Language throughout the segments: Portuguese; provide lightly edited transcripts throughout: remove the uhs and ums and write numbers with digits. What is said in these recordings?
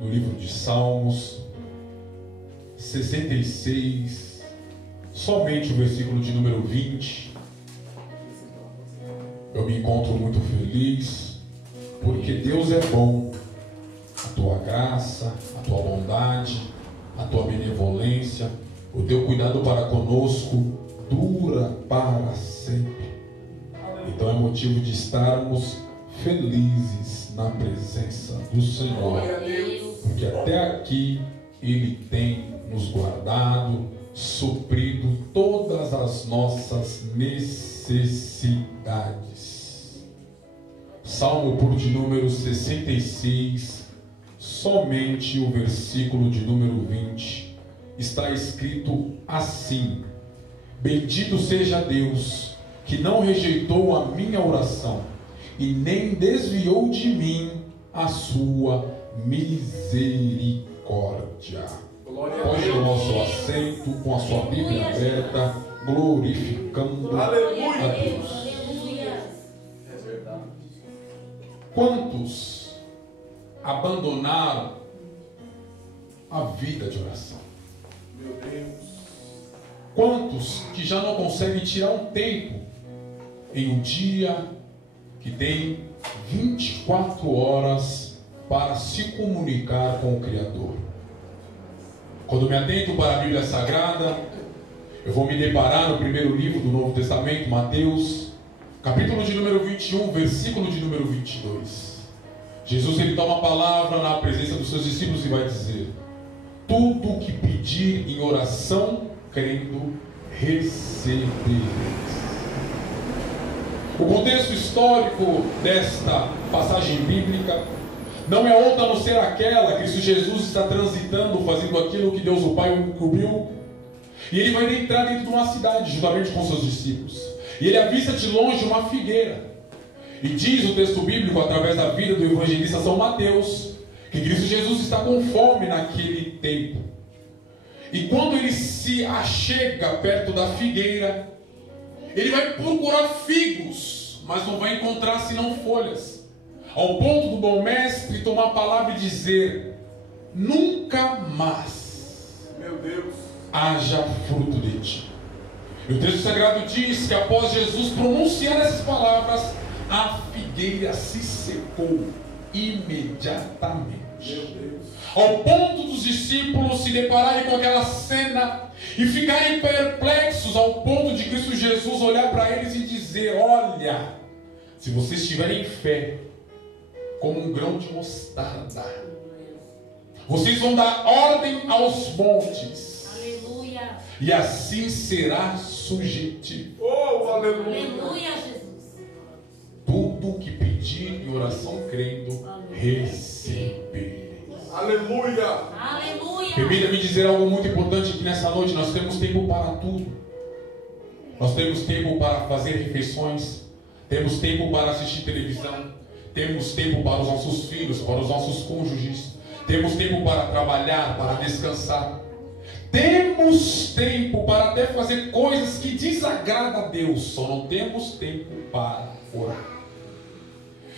no livro de Salmos 66, somente o versículo de número 20. Eu me encontro muito feliz, porque Deus é bom. A tua graça, a tua bondade, a tua benevolência, o teu cuidado para conosco dura para sempre. Então é motivo de estarmos felizes na presença do Senhor, porque até aqui Ele tem nos guardado, suprido todas as nossas necessidades. Salmo por de número 66, somente o versículo de número 20, está escrito assim: bendito seja Deus, que não rejeitou a minha oração e nem desviou de mim a sua misericórdia. Pode tomar o seu assento com a sua Bíblia aberta, glorificando a Deus. Quantos abandonaram a vida de oração? Meu Deus. Quantos que já não conseguem tirar um tempo em um dia que tem 24 horas para se comunicar com o Criador? Quando me atento para a Bíblia Sagrada, eu vou me deparar no primeiro livro do Novo Testamento, Mateus, capítulo de número 21, versículo de número 22. Jesus, ele toma a palavra na presença dos seus discípulos e vai dizer: tudo o que pedir em oração, crendo, recebereis. O contexto histórico desta passagem bíblica não é outra a não ser aquela que Cristo Jesus está transitando, fazendo aquilo que Deus o Pai o incumbiu. E ele vai entrar dentro de uma cidade, juntamente com seus discípulos. E ele avista de longe uma figueira. E diz o texto bíblico, através da vida do evangelista São Mateus, que Cristo Jesus está com fome naquele tempo. E quando ele se achega perto da figueira, ele vai procurar figos, mas não vai encontrar senão folhas. Ao ponto do bom mestre tomar a palavra e dizer: nunca mais, Meu Deus, haja fruto de ti. E o texto sagrado diz que após Jesus pronunciar essas palavras, a figueira se secou imediatamente. meu Deus. Ao ponto dos discípulos se depararem com aquela cena e ficarem perplexos, ao ponto de Cristo Jesus olhar para eles e dizer: olha, se vocês tiverem fé como um grão de mostarda, vocês vão dar ordem aos montes. Aleluia. E assim será subjetivo. Oh, aleluia. Aleluia, Jesus. Tudo o que pedir em oração crendo, recebereis. Aleluia. Aleluia. Permita-me dizer algo muito importante, que nessa noite nós temos tempo para tudo. Nós temos tempo para fazer refeições, temos tempo para assistir televisão, temos tempo para os nossos filhos, para os nossos cônjuges, temos tempo para trabalhar, para descansar. Temos tempo para até fazer coisas que desagradam a Deus, só não temos tempo para orar.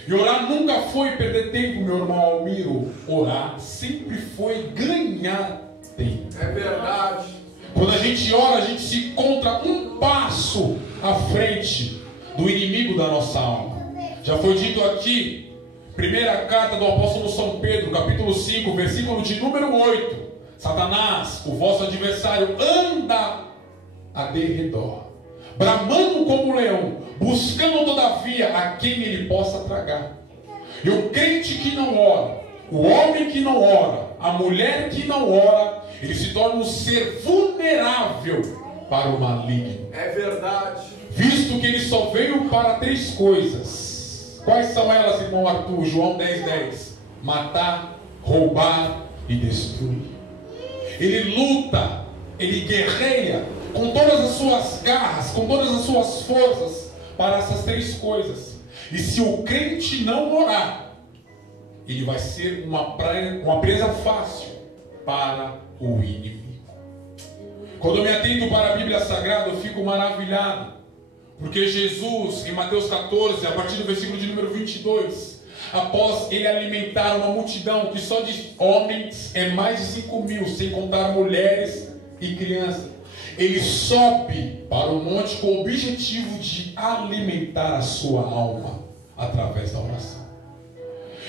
E orar nunca foi perder tempo, meu irmão Almiro. Orar sempre foi ganhar tempo. É verdade. Quando a gente ora, a gente se encontra um passo à frente do inimigo da nossa alma. Já foi dito aqui, primeira carta do apóstolo São Pedro, capítulo 5, versículo de número 8. Satanás, o vosso adversário, anda a derredor, bramando como um leão, buscando todavia a quem ele possa tragar. E o crente que não ora, o homem que não ora, a mulher que não ora, ele se torna um ser vulnerável para o maligno. É verdade. Visto que ele só veio para 3 coisas. Quais são elas, irmão Arthur? João 10:10. Matar, roubar e destruir. Ele luta, ele guerreia com todas as suas garras, com todas as suas forças para essas 3 coisas. E se o crente não orar, ele vai ser uma presa fácil para o inimigo. Quando eu me atento para a Bíblia Sagrada, eu fico maravilhado, porque Jesus, em Mateus 14, a partir do versículo de número 22, após ele alimentar uma multidão que só de homens é mais de 5.000, sem contar mulheres e crianças, ele sobe para o monte com o objetivo de alimentar a sua alma através da oração.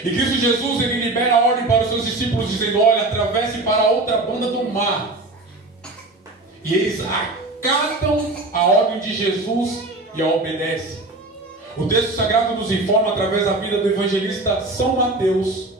E Cristo Jesus, ele libera a ordem para os seus discípulos, dizendo: olha, atravessem para a outra banda do mar. E eles acatam a ordem de Jesus e a obedecem. O texto sagrado nos informa, através da vida do evangelista São Mateus,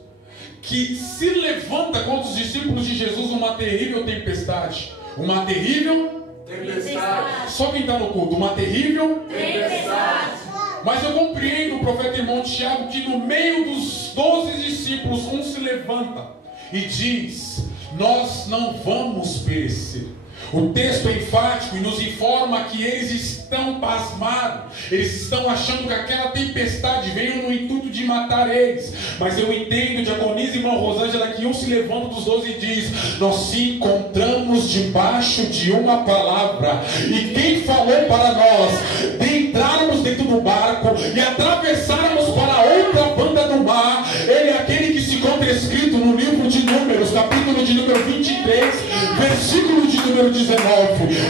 que se levanta contra os discípulos de Jesus uma terrível tempestade. Uma terrível Tempestade. Só quem está no culto, uma terrível Tempestade. Mas eu compreendo o profeta irmão Tiago que no meio dos 12 discípulos um se levanta e diz: nós não vamos perecer. O texto é enfático e nos informa que eles estão pasmados. Eles estão achando que aquela tempestade veio no intuito de matar eles. Mas eu entendo, diaconisa e irmã Rosângela, que um se levanta dos 12 e diz: nós se encontramos debaixo de uma palavra. E quem falou para nós de entrarmos dentro do barco e atravessarmos para a outra banda do mar, ele é aquele que se encontra escrito no livro de Números, capítulo de número 23, versículo de número 19.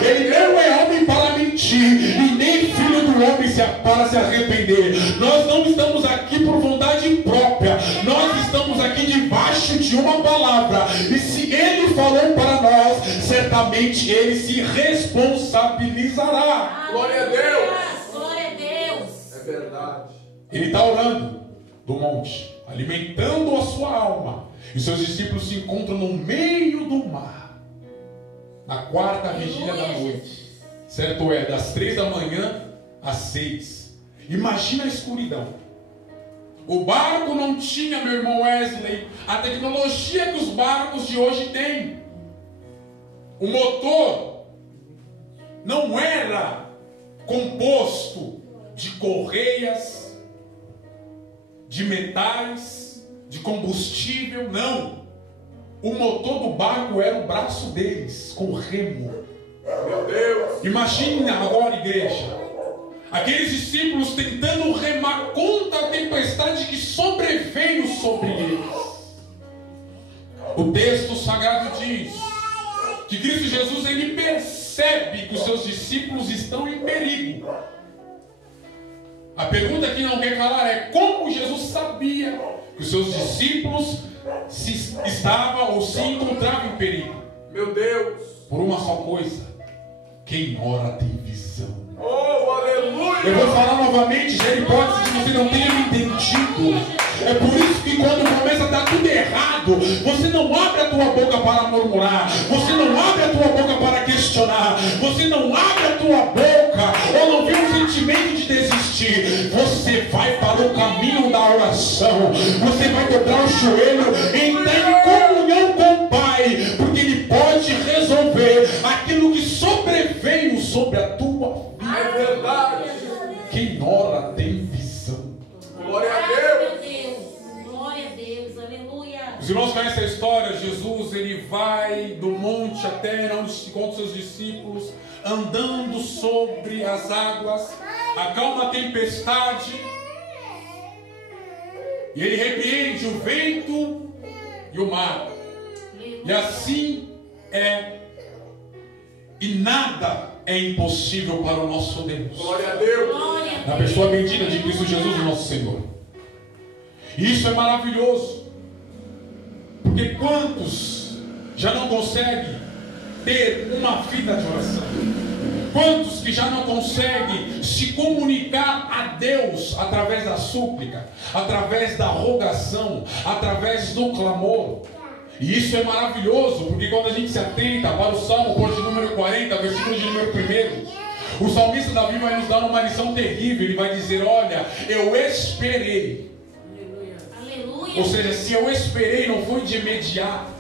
Ele não é homem para mentir, e nem filho do homem para se arrepender. Nós não estamos aqui por vontade própria, nós estamos aqui debaixo de uma palavra, e se ele falou para nós, certamente ele se responsabilizará. Glória a Deus. Glória a Deus. É verdade. Ele está orando do monte, alimentando a sua alma, e seus discípulos se encontram no meio do mar, na quarta vigília da noite, certo é, das 3 da manhã às 6. Imagina a escuridão. O barco não tinha, meu irmão Wesley, a tecnologia que os barcos de hoje têm. O motor não era composto de correias, de metais, de combustível, não. O motor do barco era o braço deles, com remo. Meu Deus. Imagine agora, igreja, aqueles discípulos tentando remar contra a tempestade que sobreveio sobre eles. O texto sagrado diz que Cristo Jesus, ele percebe que os seus discípulos estão em perigo. A pergunta que não quer calar é: como Jesus sabia que os seus discípulos estavam ou se encontravam em perigo? Meu Deus. Por uma só coisa: quem ora tem visão. Oh, aleluia. Eu vou falar novamente, já é hipótese que você não tenha me entendido. É por isso que quando começa a dar tudo errado, você não abre a tua boca para murmurar, você não abre a tua boca para questionar, você não abre a tua boca ou não vê um sentimento de desistir. Você vai para o caminho da oração, você vai dobrar o joelho, entrar em comunhão com o Pai, porque Ele pode resolver aquilo que sobreveio sobre a tua vida. É verdade. Quem ora tem visão. Glória a Meu Deus. Deus. Glória a Deus. Aleluia. Os irmãos conhecem a história. Jesus, ele vai do monte até onde se encontram seus discípulos, andando sobre as águas, acalma a tempestade, e ele repreende o vento e o mar. E assim é, e nada é impossível para o nosso Deus. Glória a Deus. Glória a Deus. Na pessoa bendita de Cristo Jesus, o nosso Senhor. E isso é maravilhoso, porque quantos já não conseguem ter uma vida de oração? Quantos que já não conseguem se comunicar a Deus através da súplica, através da rogação, através do clamor? E isso é maravilhoso, porque quando a gente se atenta para o Salmo, por de número 40, versículo de número 1, o salmista Davi vai nos dar uma lição terrível. Ele vai dizer: olha, eu esperei. Aleluia. Ou seja, se eu esperei, não foi de imediato.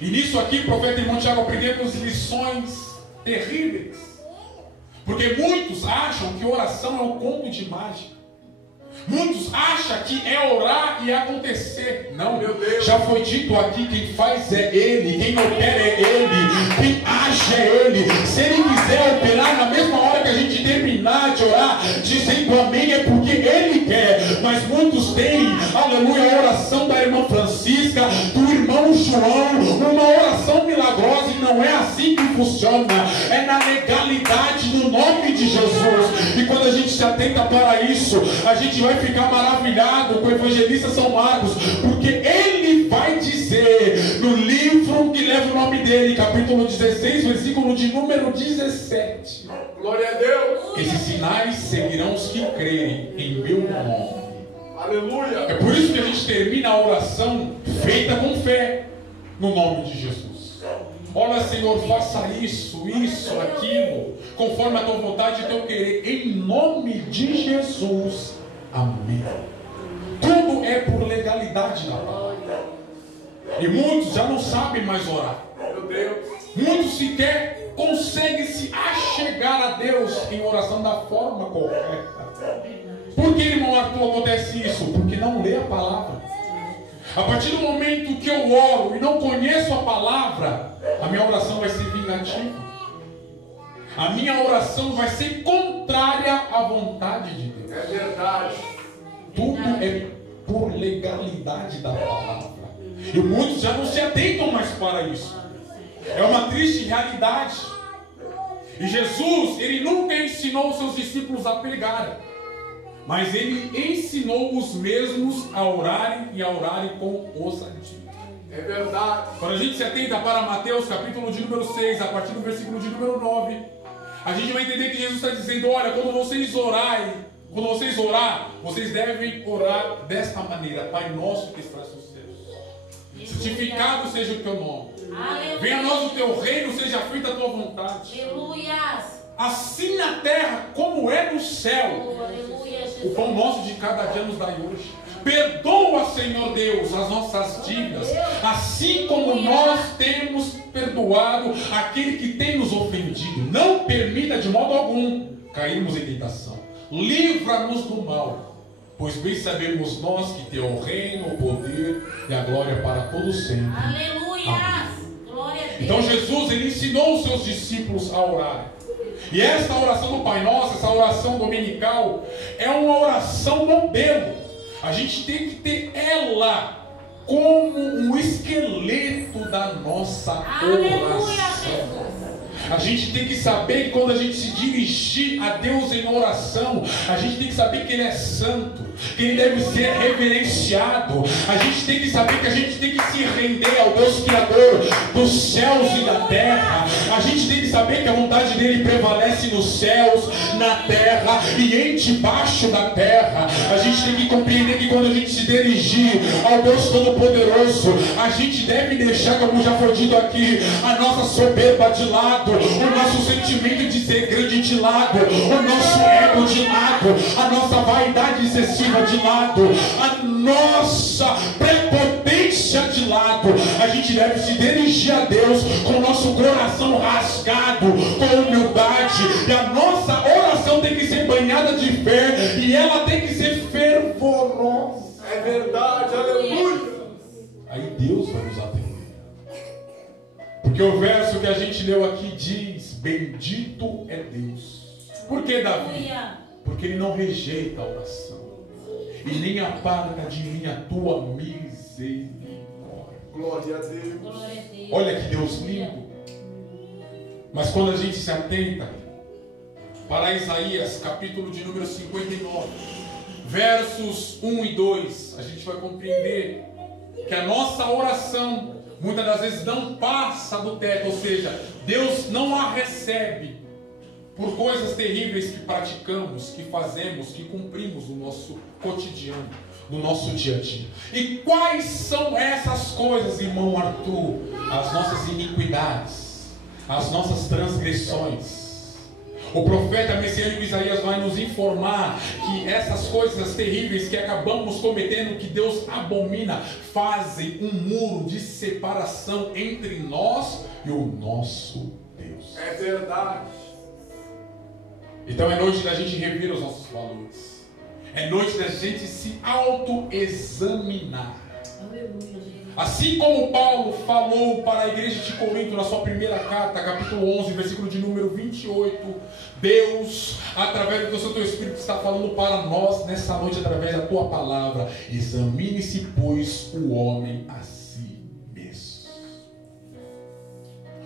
E nisso aqui, o profeta irmão Tiago, aprendemos lições terríveis. Porque muitos acham que oração é um conto de mágica. Muitos acham que é orar e acontecer. Não, Meu Deus. já foi dito aqui, quem faz é Ele, quem opera é Ele, quem age é Ele. Se Ele quiser operar na mesma hora que a gente terminar de orar, dizendo amém, é porque Ele quer. Mas muitos têm, aleluia, a oração da irmã Francisca, do irmão João, uma oração milagrosa, e não é assim que funciona. É na legalidade do nome de Jesus. E quando a gente se atenta para isso, a gente vai ficar maravilhado com o evangelista São Marcos, porque ele vai dizer no livro que leva o nome dele, capítulo 16, versículo de número 17: Glória a Deus. esses sinais seguirão os que crerem em meu nome. Aleluia. É por isso que a gente termina a oração feita com fé no nome de Jesus. Olha, Senhor, faça isso, aquilo, conforme a tua vontade e o teu querer, em nome de Jesus. Amém. Tudo é por legalidade da palavra. E muitos já não sabem mais orar. Meu Deus. Muitos sequer conseguem se achegar a Deus em oração da forma correta. Por que, irmão Arthur, acontece isso? Porque não lê a palavra. A partir do momento que eu oro e não conheço a palavra, a minha oração vai ser vingativa. A minha oração vai ser contrária à vontade de Deus. É verdade. Tudo é por legalidade da palavra. E muitos já não se atentam mais para isso. É uma triste realidade. E Jesus, ele nunca ensinou os seus discípulos a pregarem, mas ele ensinou os mesmos a orarem e a orarem com ousadia. É verdade. Quando a gente se atenta para Mateus, capítulo de número 6, a partir do versículo de número 9, a gente vai entender que Jesus está dizendo: olha, quando vocês orar, vocês devem orar desta maneira: Pai nosso que estás nos céus, santificado seja o teu nome. Aleluia. Venha a nós o teu reino, seja feita a tua vontade, Aleluia. assim na terra como é no céu. Aleluia, O Jesus. pão nosso de cada dia nos dai hoje. Perdoa, Senhor Deus, as nossas dívidas, assim como nós temos perdoado aquele que tem nos ofendido. Não permita de modo algum cairmos em tentação. Livra-nos do mal, pois bem sabemos nós que teu o reino, o poder e a glória para todos sempre. Aleluia. Glória a Deus. Então Jesus, ele ensinou os seus discípulos a orar. E esta oração do Pai Nosso, essa oração dominical, é uma oração modelo. A gente tem que ter ela como um esqueleto da nossa Aleluia, oração. Jesus. A gente tem que saber que quando a gente se dirigir a Deus em oração, a gente tem que saber que Ele é santo, que Ele deve ser reverenciado. A gente tem que saber que a gente tem que se render ao Deus Criador dos céus e da terra. A gente tem que saber que a vontade dEle prevalece nos céus, na terra e em debaixo da terra. A gente tem que compreender que quando a gente se dirigir ao Deus Todo-Poderoso, a gente deve deixar, como já foi dito aqui, a nossa soberba de lado, o nosso sentimento de ser grande de lado, o nosso ego de lado, a nossa vaidade excessiva de lado, a nossa prepotência de lado. A gente deve se dirigir a Deus com o nosso coração rasgado, com humildade, e a nossa oração tem que ser banhada de fé, e ela tem que ser fervorosa. É verdade. Aleluia. Aí Deus vai nos atender. Porque o verso que a gente leu aqui diz: bendito é Deus. Por que, Davi? Aleluia. Porque Ele não rejeita a oração e nem aparta de mim a tua misericórdia. Glória a Deus. Glória a Deus. Olha que Deus lindo. Mas quando a gente se atenta para Isaías, capítulo de número 59, versos 1 e 2, a gente vai compreender que a nossa oração muitas das vezes não passa do teto, ou seja, Deus não a recebe por coisas terríveis que praticamos, que fazemos, que cumprimos no nosso cotidiano, no nosso dia a dia. E quais são essas coisas, irmão Arthur? As nossas iniquidades, as nossas transgressões. O profeta messiânico Isaías vai nos informar que essas coisas terríveis que acabamos cometendo, que Deus abomina, fazem um muro de separação entre nós e o nosso Deus. É verdade. Então é noite da gente rever os nossos valores. É noite da gente se autoexaminar. Aleluia, Jesus. Assim como Paulo falou para a igreja de Corinto na sua primeira carta, capítulo 11, versículo de número 28, Deus, através do Santo Espírito, está falando para nós nessa noite, através da tua palavra. Examine-se, pois, o homem a si mesmo.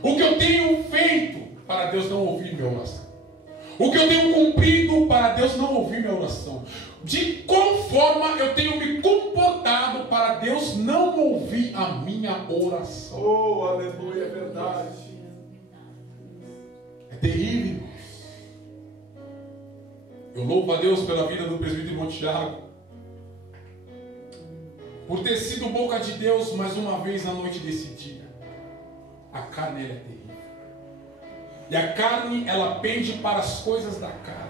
O que eu tenho feito para Deus não ouvir minha oração? O que eu tenho cumprido para Deus não ouvir minha oração? De qual forma eu tenho me comportado para Deus não ouvir a minha oração? Oh, aleluia, é verdade. É terrível. Eu louvo a Deus pela vida do presbítero Monte Tiago, por ter sido boca de Deus mais uma vez na noite desse dia. A carne ela é terrível. E a carne ela pende para as coisas da carne.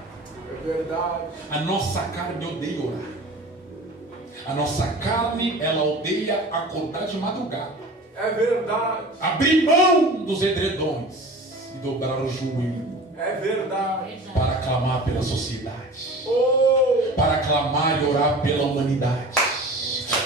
É verdade. A nossa carne odeia orar. A nossa carne, ela odeia acordar de madrugada. É verdade. Abrir mão dos edredões e dobrar o joelho É verdade. para clamar pela sociedade. Oh, Para clamar e orar pela humanidade.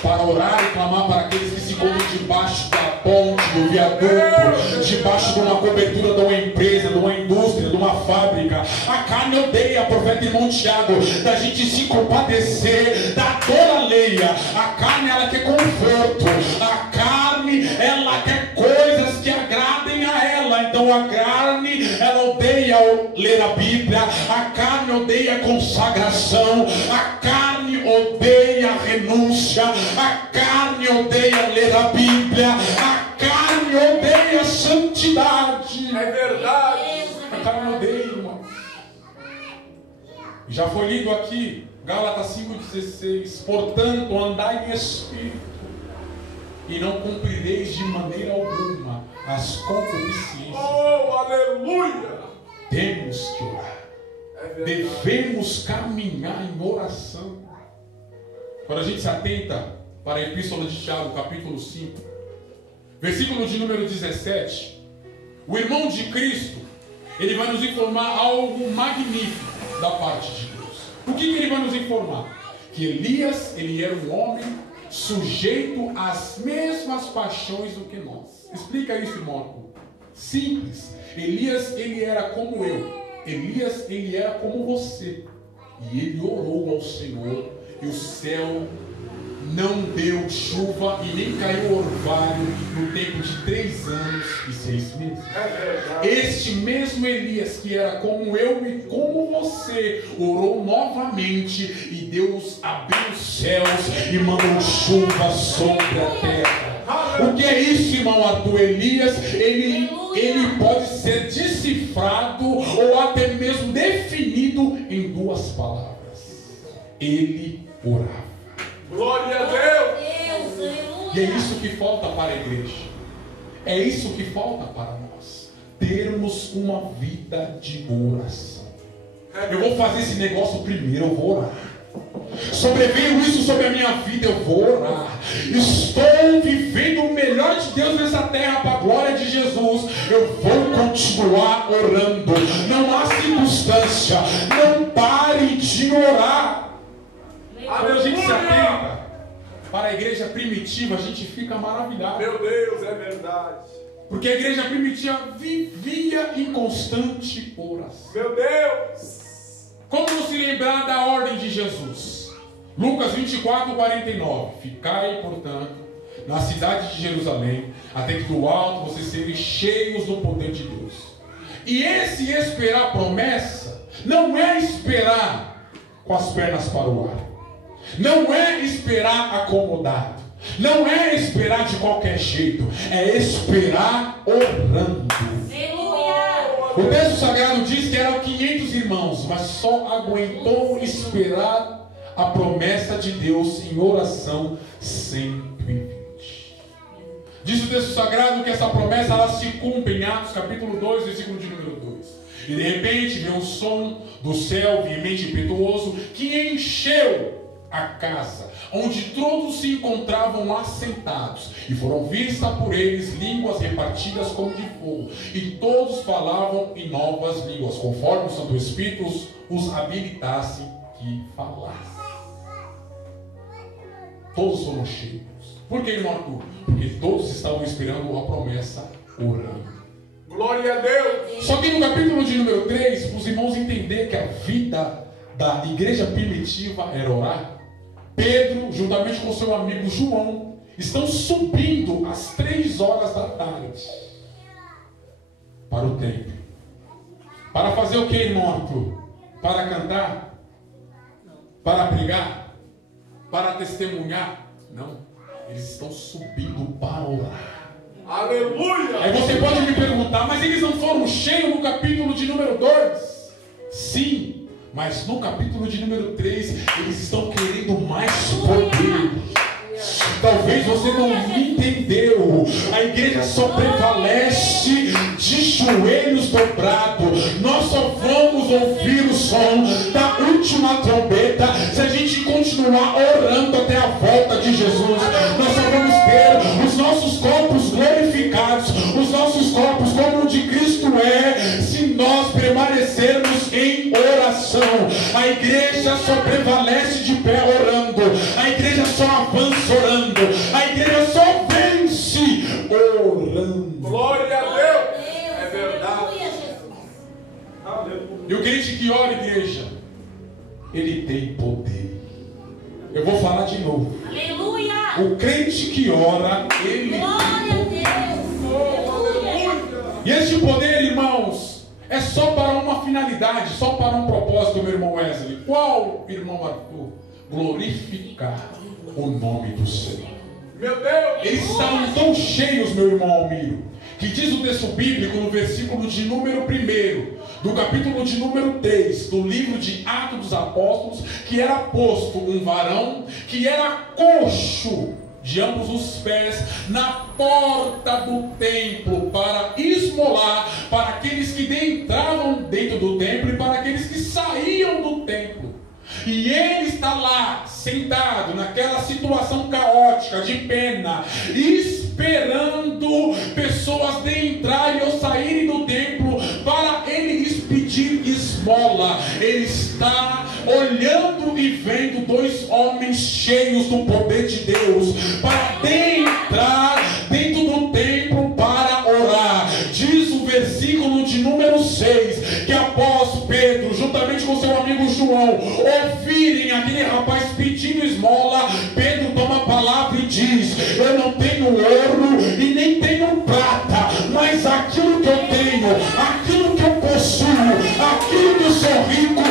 Para orar e clamar para aqueles que se encontram debaixo da ponte, do viaduto, debaixo de uma cobertura de uma empresa, de uma indústria, de uma fábrica. A carne odeia, profeta irmão Tiago, da gente se compadecer da dor alheia. A carne ela quer conforto. A carne ela quer coisas que agradem a ela. Então a carne ela odeia ler a Bíblia. A carne odeia consagração. A carne odeia renúncia. A carne odeia ler a Bíblia. A carne odeia santidade. é verdade. A carne odeia, irmão. Já foi lido aqui, Gálatas 5,16. Portanto, andai em espírito, e não cumprireis de maneira alguma as concupiscências. Oh, aleluia. Temos que orar. É verdade. Devemos caminhar em oração. Quando a gente se atenta para a Epístola de Tiago, capítulo 5, versículo de número 17, o irmão de Cristo, ele vai nos informar algo magnífico da parte de Deus. O que ele vai nos informar? Que Elias, ele era um homem sujeito às mesmas paixões do que nós. Explica isso, irmão. Simples. Elias, ele era como eu. Elias, ele era como você. E ele orou ao Senhor, e o céu não deu chuva e nem caiu orvalho no tempo de 3 anos e 6 meses. É verdade. Este mesmo Elias, que era como eu e como você, orou novamente, e Deus abriu os céus e mandou chuva sobre a terra. O que é isso, irmão Arthur? Elias, ele pode ser decifrado ou até mesmo definido em 2 palavras. Ele orava. Glória a Deus. Deus, aleluia. E é isso que falta para a igreja. É isso que falta para nós. Termos uma vida de oração. Eu vou fazer esse negócio primeiro, eu vou orar. Sobreveio isso sobre a minha vida, eu vou orar. Estou vivendo o melhor de Deus nessa terra para a glória de Jesus. Eu vou continuar orando. Não há circunstância. Não pare de orar. Quando a gente se atenta para a igreja primitiva, a gente fica maravilhado. Meu Deus, é verdade. Porque a igreja primitiva vivia em constante oração. Meu Deus. Como não se lembrar da ordem de Jesus? Lucas 24, 49. Ficai, portanto, na cidade de Jerusalém, até que do alto vocês sejam cheios do poder de Deus. E esse esperar a promessa não é esperar com as pernas para o ar. Não é esperar acomodado. Não é esperar de qualquer jeito. É esperar orando. Aleluia. O texto sagrado diz que eram 500 irmãos, mas só aguentou esperar a promessa de Deus em oração 120. Diz o texto sagrado que essa promessa ela se cumpre em Atos capítulo 2, versículo de número 2. E de repente veio um som do céu veemente e impetuoso que encheu a casa, onde todos se encontravam assentados, e foram vistas por eles línguas repartidas como de fogo, e todos falavam em novas línguas, conforme o Santo Espírito os habilitasse que falassem. Todos foram cheios. Por que, irmão Arthur? Porque todos estavam esperando a promessa orando. Glória a Deus. Só que no capítulo de número 3, para os irmãos entenderem que a vida da igreja primitiva era orar, Pedro, juntamente com seu amigo João, estão subindo às 3 horas da tarde para o templo. Para fazer o que, irmão Arthur? Para cantar? Para pregar? Para testemunhar? Não. Eles estão subindo para orar. Aleluia. Aí você pode me perguntar, mas eles não foram cheios no capítulo de número 2? Sim, mas no capítulo de número 3, eles estão querendo mais poder. Talvez você não entendeu. A igreja só prevalece de joelhos dobrados. Nós só vamos ouvir o som da última trombeta se a gente continuar orando até a volta de Jesus. Nós só vamos ter os nossos corpos glorificados, os nossos corpos como o de Cristo é, se nós permanecermos em oração. A igreja só prevalece de pé orando. A igreja só avança orando. A igreja só vence orando. Glória a Deus. É verdade. Aleluia. E o crente que ora, igreja, ele tem poder. Eu vou falar de novo. Aleluia. O crente que ora, ele Glória a tem Deus. Aleluia. E este poder, irmãos, é só para uma finalidade, só para um propósito, meu irmão Wesley. Qual, irmão Arthur? Glorificar o nome do Senhor. Meu Deus. Eles estavam tão cheios, meu irmão Almiro, que diz o texto bíblico no versículo de número 1 do capítulo de número 3 do livro de Atos dos Apóstolos, que era posto um varão que era coxo de ambos os pés na porta do templo para esmolar para aqueles que entravam dentro do templo e para aqueles que saíam do templo. E ele está lá, sentado, naquela situação caótica, de pena, esperando pessoas de entrarem ou saírem do templo para ele lhes pedir esmola. Ele está olhando e vendo 2 homens cheios do poder de Deus para entrar dentro do templo para orar. Diz o versículo de número 6, que após Pedro, juntamente com seu amigo João, ouvirem aquele rapaz pedindo esmola, Pedro toma a palavra e diz: eu não tenho ouro e nem tenho prata, mas aquilo que eu tenho, aquilo que eu possuo, aquilo que eu sou rico,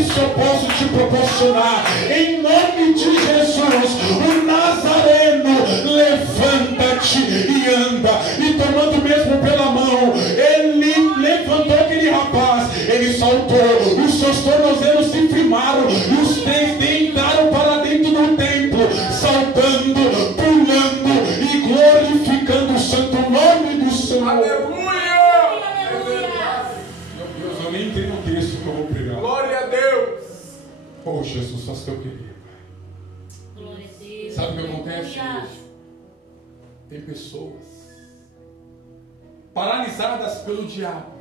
isso eu posso te proporcionar. Em nome de Jesus, o Nazareno, levanta-te e anda. E tomando mesmo pela mão, ele levantou aquele rapaz, ele saltou, os seus tornozelos se firmaram e os 3 entraram para dentro do templo, saltando, pulando e glorificando o santo nome do Senhor. Aleluia. É verdade. Meu Deus, eu nem entendo o texto que eu vou pregar. Glória a Deus. Oh Jesus, só se eu queria. Glória a Deus. Sabe o que acontece Aleluia. hoje? Tem pessoas paralisadas pelo diabo,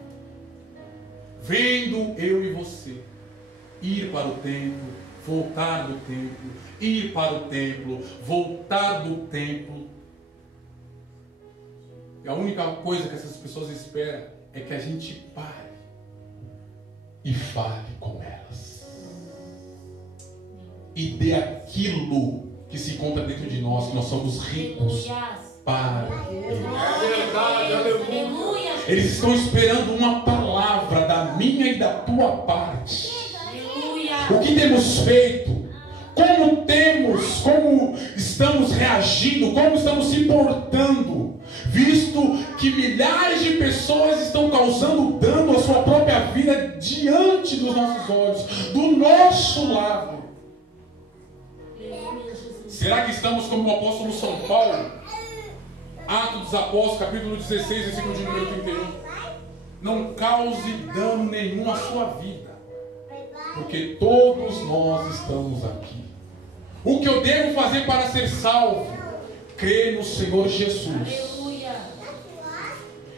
vendo eu e você ir para o templo, voltar do templo, ir para o templo, voltar do templo. E a única coisa que essas pessoas esperam é que a gente pare e fale com elas e dê aquilo que se encontra dentro de nós, que nós somos ricos para eles. É verdade. Aleluia. Eles estão esperando uma palavra da minha e da tua parte. O que temos feito? Como estamos reagindo? Como estamos se portando? Visto que milhares de pessoas estão causando dano à sua própria vida diante dos nossos olhos, do nosso lado. Será que estamos como o apóstolo São Paulo? Atos dos Apóstolos, capítulo 16, versículo de número 31. Não cause dano nenhum à sua vida, porque todos nós estamos aqui. O que eu devo fazer para ser salvo? Crer no Senhor Jesus.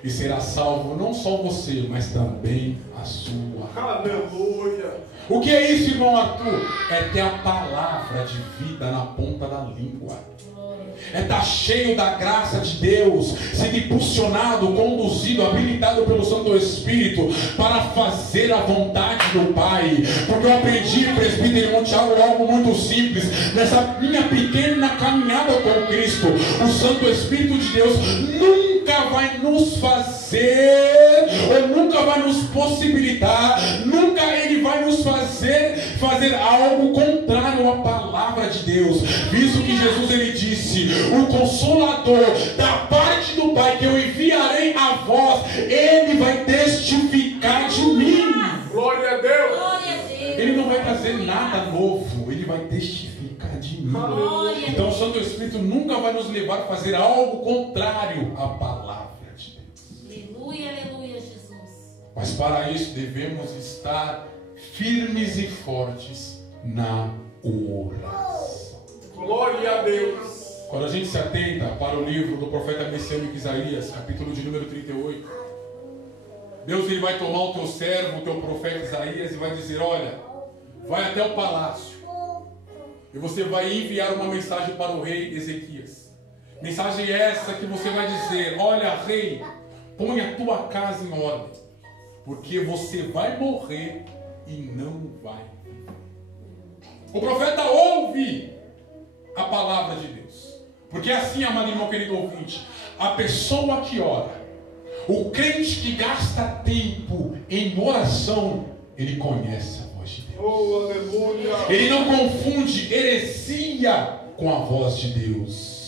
E será salvo não só você, mas também a sua. Aleluia. O que é isso, irmão Arthur? É ter a palavra de vida na ponta da língua. É estar cheio da graça de Deus, sendo impulsionado, conduzido, habilitado pelo Santo Espírito para fazer a vontade do Pai. Porque eu aprendi, presbítero irmão Tiago, algo muito simples. Nessa minha pequena caminhada com Cristo, o Santo Espírito de Deus nunca vai nos fazer, ou nunca vai nos possibilitar, nunca Ele vai nos fazer algo contrário à palavra de Deus. Visto que Jesus ele disse: o Consolador da parte do Pai que eu enviarei a vós, Ele vai testificar de mim. Glória a Deus. Glória a Deus. Ele não vai trazer nada novo, Ele vai testificar de mim. Glória a Então o Deus. Santo Espírito nunca vai nos levar a fazer algo contrário à palavra de Deus. Aleluia, aleluia, Jesus. Mas para isso devemos estar firmes e fortes na oração. Glória a Deus. Quando a gente se atenta para o livro do profeta messiânico Isaías, capítulo de número 38, Deus ele vai tomar o teu servo, o teu profeta Isaías, e vai dizer: olha, vai até o palácio e você vai enviar uma mensagem para o rei Ezequias. Mensagem essa que você vai dizer: olha, rei, põe a tua casa em ordem, porque você vai morrer e não vai viver. O profeta ouve a palavra de Deus, porque é assim, amado irmão, querido ouvinte, a pessoa que ora, o crente que gasta tempo em oração, ele conhece a voz de Deus. Oh, aleluia. Ele não confunde heresia com a voz de Deus.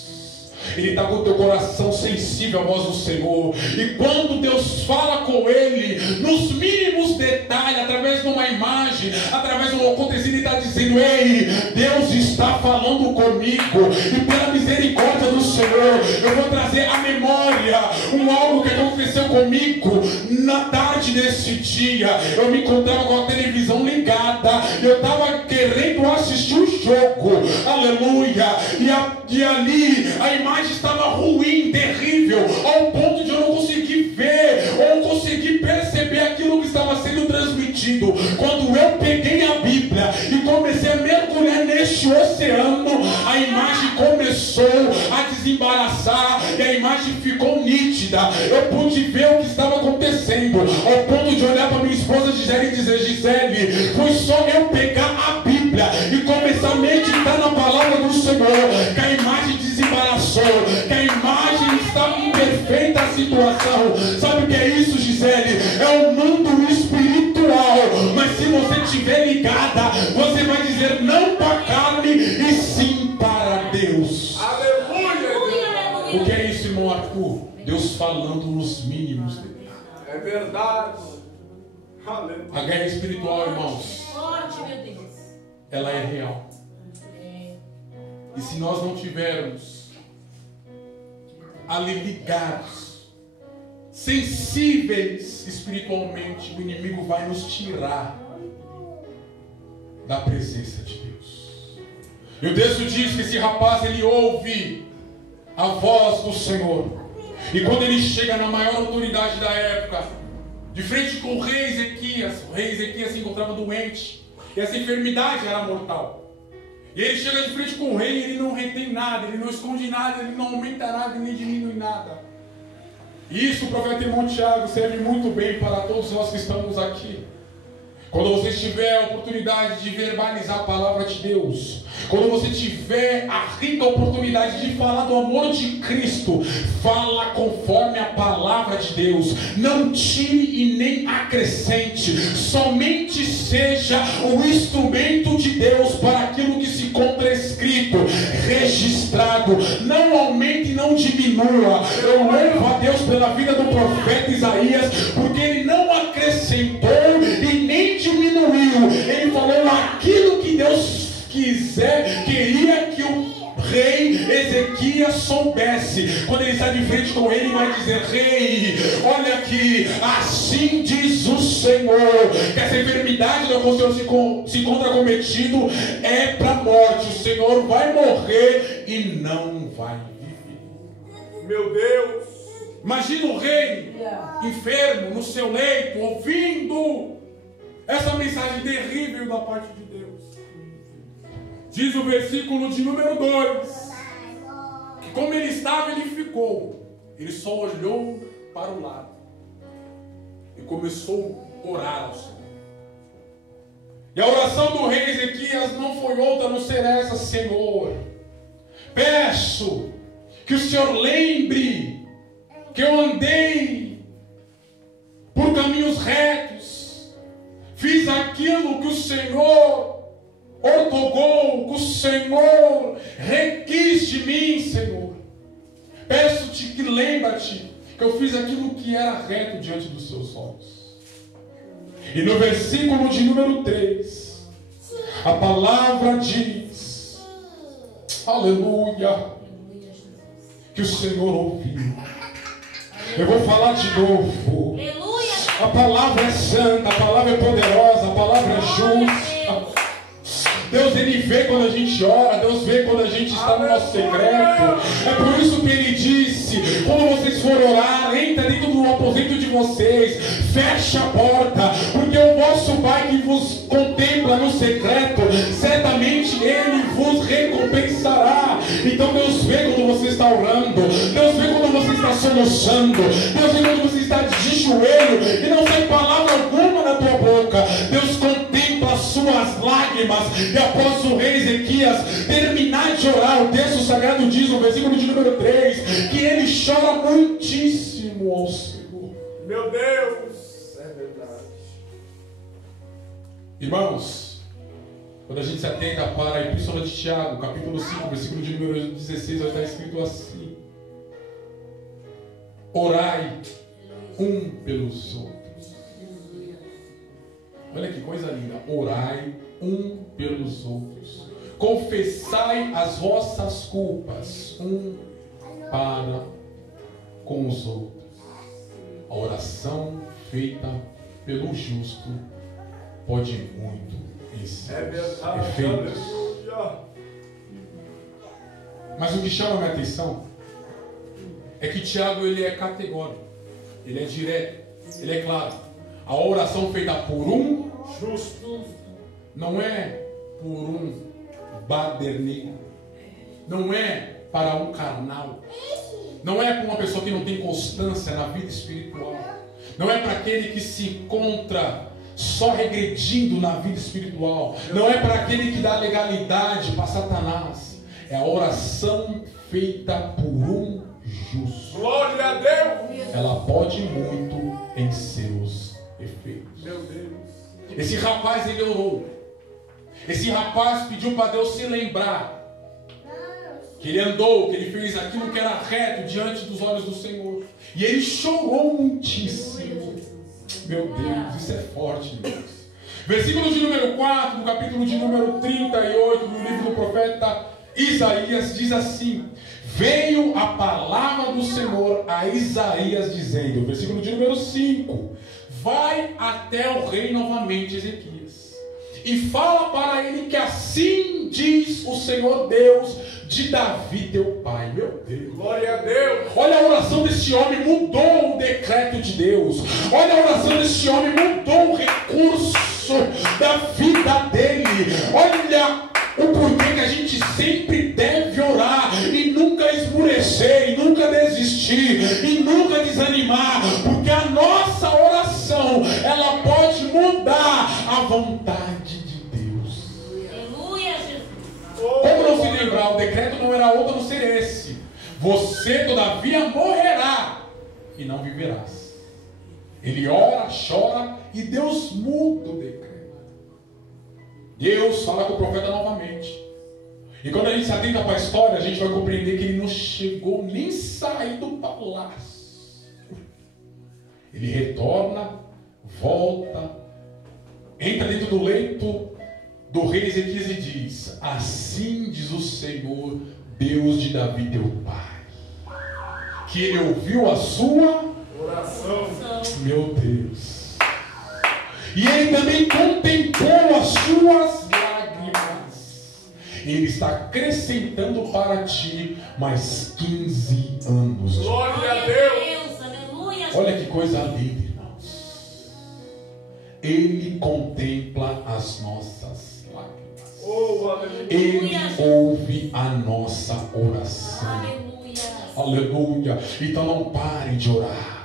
Ele está com o teu coração sensível à voz do Senhor. E quando Deus fala com ele, nos mínimos detalhes, através de uma imagem, através de um acontecido, ele está dizendo: ei, Deus está falando comigo. E pela misericórdia do Senhor, eu vou trazer à memória algo que aconteceu comigo na tarde desse dia. Eu me encontrava com a televisão ligada. Eu estava querendo assistir o jogo. Aleluia. E ali a imagem estava ruim, terrível, ao ponto de eu não conseguir ver ou conseguir perceber aquilo que estava sendo transmitido. Quando eu peguei a Bíblia e comecei a mergulhar neste oceano, a imagem começou a desembaraçar e a imagem ficou nítida. Eu pude ver o que estava acontecendo, ao ponto de olhar para minha esposa Gisele e dizer: Gisele, foi só eu pegar a Bíblia e começar a meditar na palavra do Senhor, que a imagem desembaraçou, que a imagem estava em perfeita situação. Sabe o que é isso, Gisele? É o mundo espiritual. Mas se você estiver ligada, você vai dizer não para a carne e sim para Deus. Aleluia. O que é isso, irmão Arthur? Deus falando nos mínimos detalhes. É verdade. Aleluia. A guerra espiritual, irmãos, Forte, meu Deus. ela é real. E se nós não tivermos ali ligados, sensíveis espiritualmente, o inimigo vai nos tirar da presença de Deus. E o texto diz que esse rapaz, ele ouve a voz do Senhor. E quando ele chega na maior autoridade da época, de frente com o rei Ezequias se encontrava doente. E essa enfermidade era mortal. E ele chega de frente com o rei, ele não retém nada, ele não esconde nada, ele não aumenta nada, nem diminui nada. E isso o profeta irmão Tiago serve muito bem para todos nós que estamos aqui. Quando você tiver a oportunidade de verbalizar a palavra de Deus, quando você tiver a rica oportunidade de falar do amor de Cristo, fala conforme a palavra de Deus. Não tire e nem acrescente. Somente seja o instrumento de Deus para aquilo que se encontra escrito, registrado. Não aumente e não diminua. Eu louvo a Deus pela vida do profeta Isaías, porque ele não acrescentou e nem diminuiu. Ele falou aquilo que Deus queria que o rei Ezequias soubesse. Quando ele está de frente com ele, vai dizer: rei, olha aqui, assim diz o Senhor, que essa enfermidade da qual o Senhor se encontra cometido é para a morte. O Senhor vai morrer e não vai viver. Meu Deus. Imagina o rei enfermo no seu leito, ouvindo essa mensagem terrível da parte de Deus. Diz o versículo de número 2, que como ele estava, ele ficou. Ele só olhou para o lado e começou a orar ao Senhor. E a oração do rei Ezequias não foi outra a não ser essa: Senhor, peço que o Senhor lembre que eu andei por caminhos retos, fiz aquilo que o Senhor ortogou, que o Senhor requis de mim, Senhor. Peço-te que lembra-te que eu fiz aquilo que era reto diante dos seus olhos. E no versículo de número 3, a palavra diz, aleluia, que o Senhor ouviu. Eu vou falar de novo. A palavra é santa, a palavra é poderosa, a palavra é justa. Deus, Ele vê quando a gente ora, Deus vê quando a gente está no nosso secreto. É por isso que Ele disse, quando vocês forem orar, entra dentro do aposento de vocês, fecha a porta, porque o vosso Pai que vos contempla no secreto, certamente Ele vos recompensará. Então Deus vê quando você está orando, Deus vê quando você está soluçando, Deus vê quando você está de joelho e não sai palavra alguma na tua boca. Deus contempla as suas lágrimas. E após o rei Ezequias terminar de orar, o texto sagrado diz no versículo de número 3 que ele chora muitíssimo ao Senhor. Meu Deus, é verdade. Irmãos, quando a gente se atenta para a Epístola de Tiago, capítulo 5, versículo de número 16, vai estar escrito assim: orai um pelos outros. Olha que coisa linda. Orai um pelos outros. Confessai as vossas culpas um para com os outros. A oração feita pelo justo pode muito em seus efeitos. Mas o que chama a minha atenção é que Tiago, ele é categórico, ele é direto, ele é claro. A oração feita por um justo não é por um baderneiro, não é para um carnal, não é para uma pessoa que não tem constância na vida espiritual, não é para aquele que se encontra só regredindo na vida espiritual, não é para aquele que dá legalidade para Satanás. É a oração feita por um justo. Glória a Deus. Ela pode muito em seus efeitos. Meu Deus. Esse rapaz, ele orou. Esse rapaz pediu para Deus se lembrar que ele andou, que ele fez aquilo que era reto diante dos olhos do Senhor. E ele chorou muitíssimo. Meu Deus, isso é forte, Deus. Versículo de número 4, no capítulo de número 38 do livro do profeta Isaías, diz assim: veio a palavra do Senhor a Isaías dizendo, versículo de número 5, vai até o rei novamente, Ezequias, e fala para ele que assim diz o Senhor Deus de Davi teu pai. Meu Deus, glória a Deus. Olha a oração desse homem, mudou o decreto de Deus. Olha a oração desse homem, mudou o recurso da vida dele. Olha o porquê que a gente sempre deve orar e nunca esmurecer, e nunca desistir, e nunca desanimar, porque a nossa oração, ela pode mudar a vontade de Deus. Aleluia, Jesus. Como não se lembrar, o decreto não era outro a não ser esse: você todavia morrerá e não viverás. Ele ora, chora e Deus muda o decreto. Deus fala com o profeta novamente. E quando a gente se atenta para a história, a gente vai compreender que ele não chegou nem a sair do palácio. Ele retorna, volta, entra dentro do leito do rei Ezequias e diz: assim diz o Senhor, Deus de Davi teu pai, que ele ouviu a sua Oração. Meu Deus. E ele também contemplou as suas lágrimas. Ele está acrescentando para ti mais 15 anos. Glória a Glória a Deus. Deus. Aleluia, Jesus. Olha que coisa linda, irmãos. Ele contempla as nossas lágrimas. Oh, aleluia. Ele ouve a nossa oração. Aleluia. Então não pare de orar.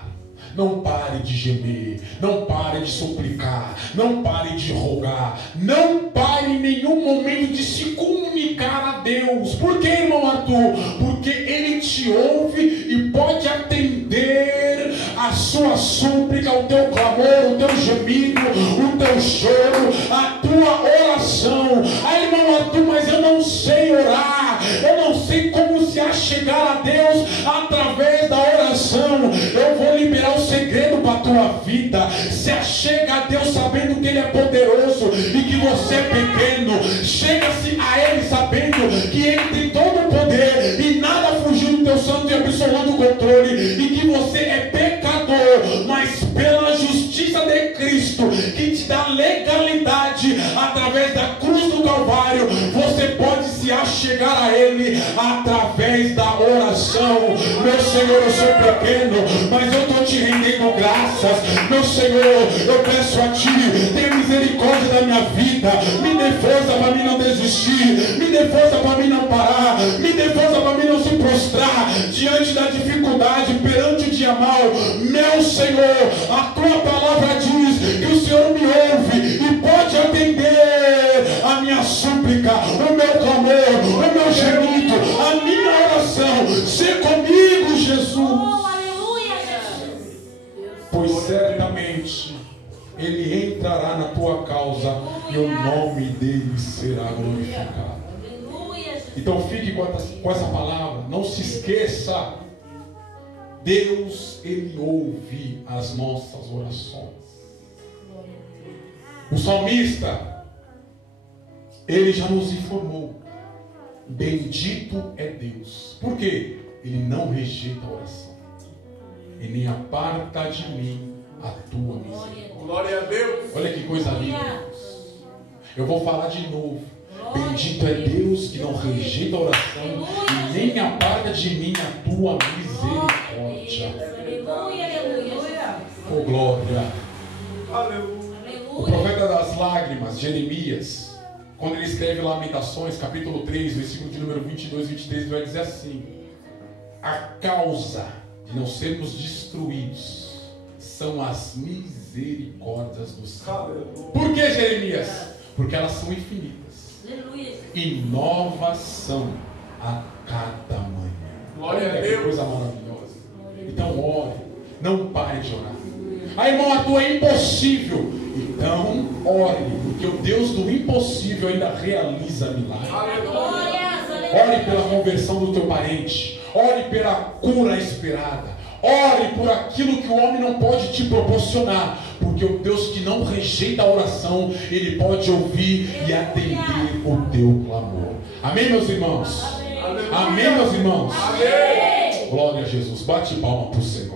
Não pare de gemer, não pare de suplicar, não pare de rogar, não pare em nenhum momento de se comunicar a Deus. Por que, irmão Arthur? Porque Ele te ouve e pode atender a sua súplica, o teu clamor, o teu gemido, o teu choro, a tua oração. Ah, irmão Arthur, mas eu não sei orar, eu não sei como se achegar a Deus através da oração. Eu vou liberar o segredo para a tua vida. Se achega a Deus sabendo que Ele é poderoso e que você é pequeno. Chega-se a Ele sabendo que Ele tem todo o poder e nada fugiu do teu santo e absoluto controle, e que você é pecador, mas pela justiça de Cristo, que te dá legalidade através da cruz do Calvário, você pode se achegar a Ele através da oração. Meu Senhor, eu sou pequeno, mas eu estou te rendendo graças. Meu Senhor, eu peço a Ti, tenha misericórdia da minha vida, me dê força para mim não desistir, me dê força para mim não parar, me dê força para mim não se prostrar diante da dificuldade, perante o dia mau. Meu Senhor, a Tua palavra diz que o Senhor me ouve e pode atender a minha súplica, o meu clamor, o meu gemido, a minha oração. Se comigo, Jesus. Pois certamente Ele entrará na tua causa e o nome dele será glorificado. Então fique com essa palavra. Não se esqueça. Deus, Ele ouve as nossas orações. O salmista, ele já nos informou. Bendito é Deus. Por quê? Ele não rejeita a oração. E nem aparta de mim a tua misericórdia. Glória a Deus. Olha que coisa linda. Eu vou falar de novo. Bendito é Deus que não rejeita a oração e nem aparta de mim a tua misericórdia. Oh, glória. Aleluia. O profeta das lágrimas, Jeremias, quando ele escreve Lamentações, capítulo 3, versículo de número 22 e 23, ele vai dizer assim: a causa de não sermos destruídos são as misericórdias do Senhor. Por que, Jeremias? Porque elas são infinitas e novas são a cada manhã. Glória Olha a que Deus. coisa maravilhosa. Então ore, não pare de orar. Ah, irmão, a tua é impossível. Então ore, porque o Deus do impossível ainda realiza milagres. Ore pela conversão do teu parente. Ore pela cura esperada. Ore por aquilo que o homem não pode te proporcionar, porque o Deus que não rejeita a oração, Ele pode ouvir e atender o teu clamor. Amém, meus irmãos? Amém, meus irmãos? Amém. Glória a Jesus. Bate palma para o Senhor.